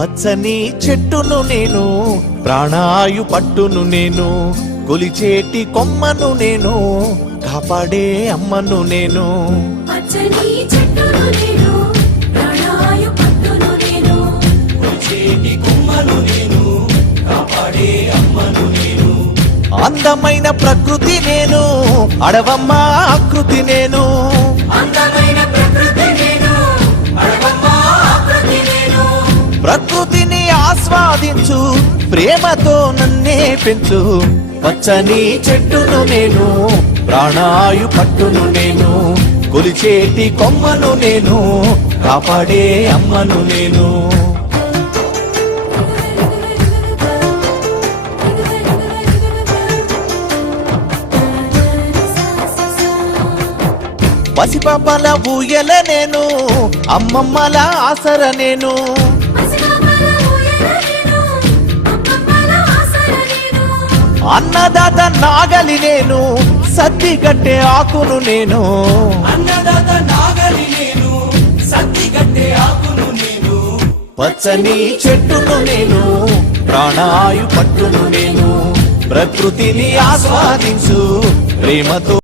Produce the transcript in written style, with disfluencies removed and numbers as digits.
పచ్చని చెట్టును నేను, ప్రాణాయు పట్టును నేను, కొలిచేటి కొమ్మను నేను, కాపాడే అమ్మను నేను. పచ్చని చెట్టును నేను, ప్రాణాయు పట్టును నేను, కొలిచేటి కొమ్మను నేను, కాపాడే అమ్మను నేను. అందమైన ప్రకృతి నేను, అడవమ్మ ఆకృతి నేను. అందమైన ప్రకృతి నేను, అడవమ్మ ఆకృతి నేను. ప్రకృతిని ఆస్వాదించు, ప్రేమతో నన్నే పెంచు. పచ్చని చెట్టును నేను, ప్రాణాయు పట్టును నేను, కొలిచేటి కొమ్మను నేను, కాపాడే అమ్మను నేను. పసిపాపల ఊయల నేను, అమ్మమ్మల ఆసర నేను. పసిపాపల ఊయల నేను, అమ్మమ్మల ఆసర నేను. అన్నదాత నాగలి నేను, సద్ది గట్టే ఆకును నేను. అన్నదాత నాగలి నేను, సత్తి గట్టే ఆకును నేను. పచ్చని చెట్టును నేను, ప్రాణాయు పట్టును నేను, ప్రకృతిని ఆస్వాదించు, ప్రేమతో